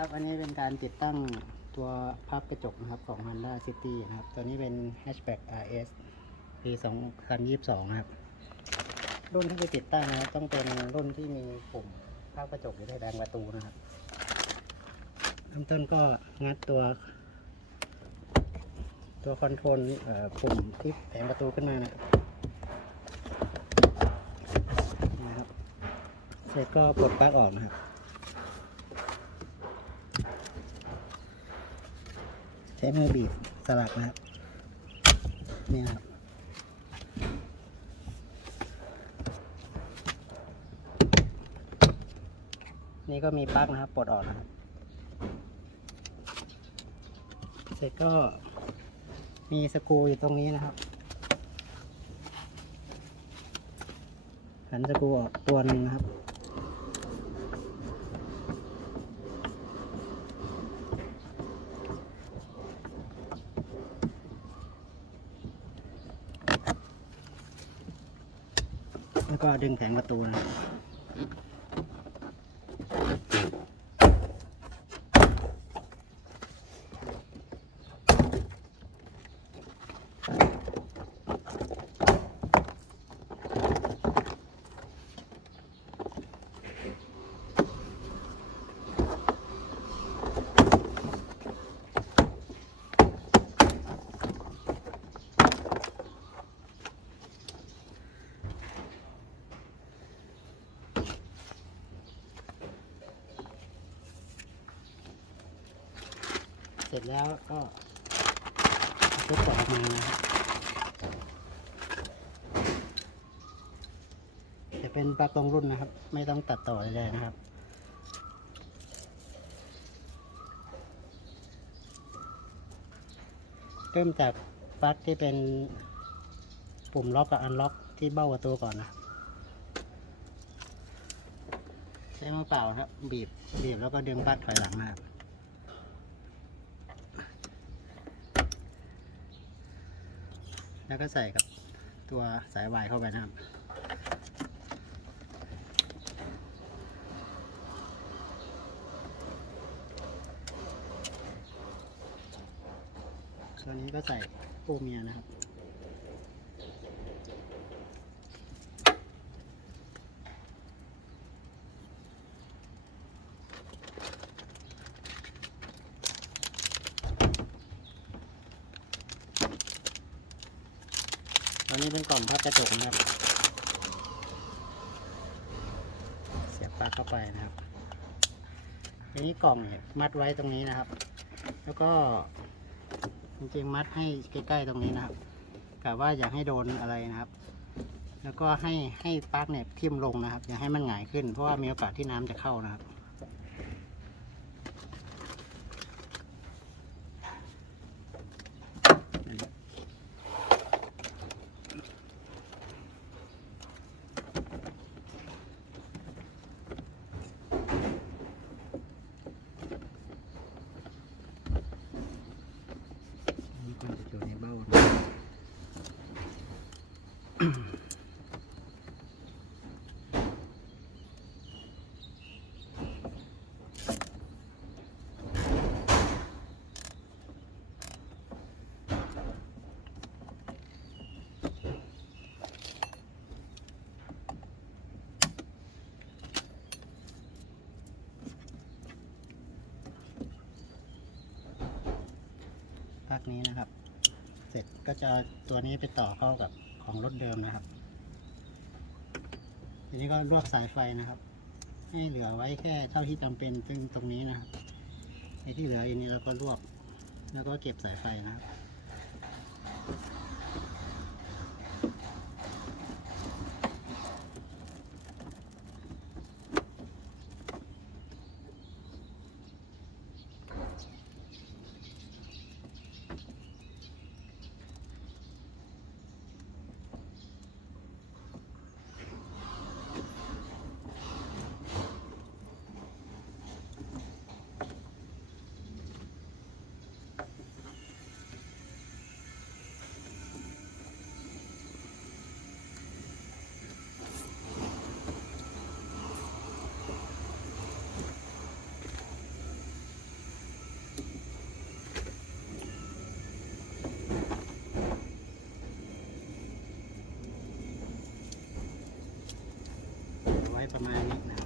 ครับ อันนี้เป็นการติดตั้งตัวพับกระจกนะครับของ Honda City นะครับ ตัวนี้เป็น Hatchback RS ปี 2022 นะครับ รุ่นที่จะติดตั้งนะครับต้องเป็นรุ่นที่มีปุ่มพับกระจกอยู่ในแรงประตูนะครับเริ่มต้นก็งัดตัว ตัวคอนโทรลปุ่มที่แผงประตูขึ้นมานะครับนี่นะครับ เสร็จก็ปลดปลั๊กออกนะครับ ช้มือบีบสลักนะครับนี่ครับนี่ก็มีปลั๊กนะครับปลดออกนะครับเสร็จก็มีสกูอยู่ตรงนี้นะครับ หันสกูออกตัวหนึ่งนะครับ ก็ดึงแผงประตูนะ ร็จแล้วก็ทุบออกมานะครับจะเป็นปลั๊กตรงรุ่นนะครับ ไม่ต้องตัดต่ออะไรเลยนะครับเริ่มจากปลั๊กที่เป็นปุ่มล็อกกับอันล็อกที่เบ้าประตูก่อนนะใช้มือเปล่าครับ บีบบีบแล้วก็ดึงปลั๊กถอยหลังนะครับ แล้วก็ใส่กับตัวสายวายเข้าไปนะครับ ตัวนี้ก็ใส่ปูเมียนะครับ ตอนนี้เป็นกล่องพับกระจกนะครับ เสียบปลั๊กเข้าไปนะครับทีนี้กล่องเนี่ยมัดไว้ตรงนี้นะครับ แล้วก็จริงๆมัดให้ใกล้ๆตรงนี้นะครับกะว่าอย่าให้โดนอะไรนะครับ แล้วก็ให้ให้ปลั๊กเนี่ยทิ่มลงนะครับ อย่าให้มันหงายขึ้น เพราะว่ามีโอกาสที่น้ำจะเข้านะครับ นี่ก็จะอยู่ในเบ้านะ พักนี้นะครับ เสร็จก็จะตัวนี้ไปต่อเข้ากับ ของรถเดิมนะครับ ทีนี้ก็รวบสายไฟนะครับ ให้เหลือไว้แค่เท่าที่จำเป็นซึ่งตรงนี้นะครับไอ้ที่เหลืออันนี้เราก็รวบ แล้วก็เก็บสายไฟนะครับ ต ประมาณนี้นะ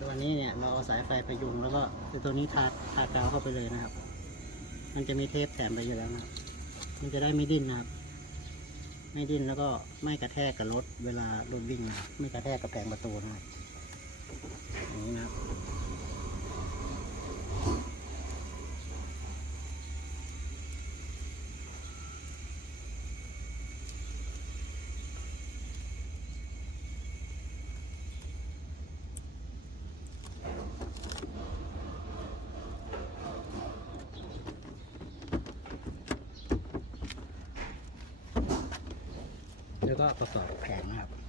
ตัวนี้เนี่ยเราเอาสายไฟไปยุงแล้วก็ตัวนี้ทาทากาวเข้าไปเลยนะครับ มันจะมีเทปแถมไปอยู่แล้วนะมันจะได้ไม่ดิ้นนะครับ ไม่ดิ้นแล้วก็ไม่กระแทกกับรถเวลารถวิ่งนะครับไม่กระแทกกับแผงประตูนะครับอย่างนี้นะครับ แล้วก็ประกอบแผงนะครับ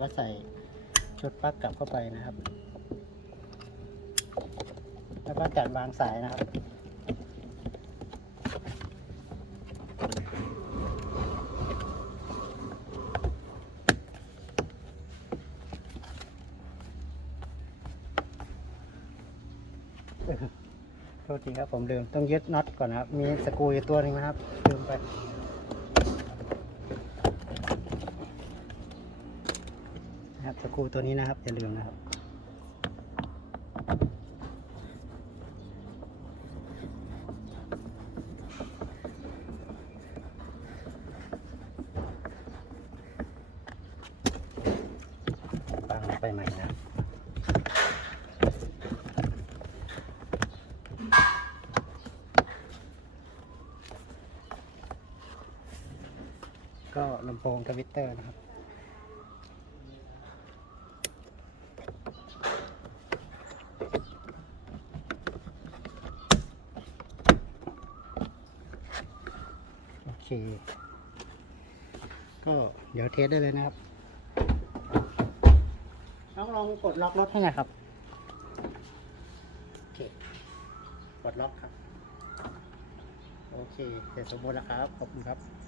ก็ใส่ชุดปลั๊กกลับเข้าไปนะครับ แล้วก็จัดวางสายนะครับโทษทีครับผมลืมต้องยึดน็อตก่อนนะครับ มีสกรูอยู่ตัวหนึ่งนะครับลืมไป นะครับ สกูตัวนี้นะครับอย่าลืมนะครับปังไปใหม่นะก็ลำโพงทวิตเตอร์นะครับ โอเค ก็เดี๋ยวเทสได้เลยนะครับน้องลองกดล็อกรถให้หน่อยครับโอเคกดล็อกครับ โอเคเสร็จสมบูรณ์แล้วครับ ขอบคุณครับ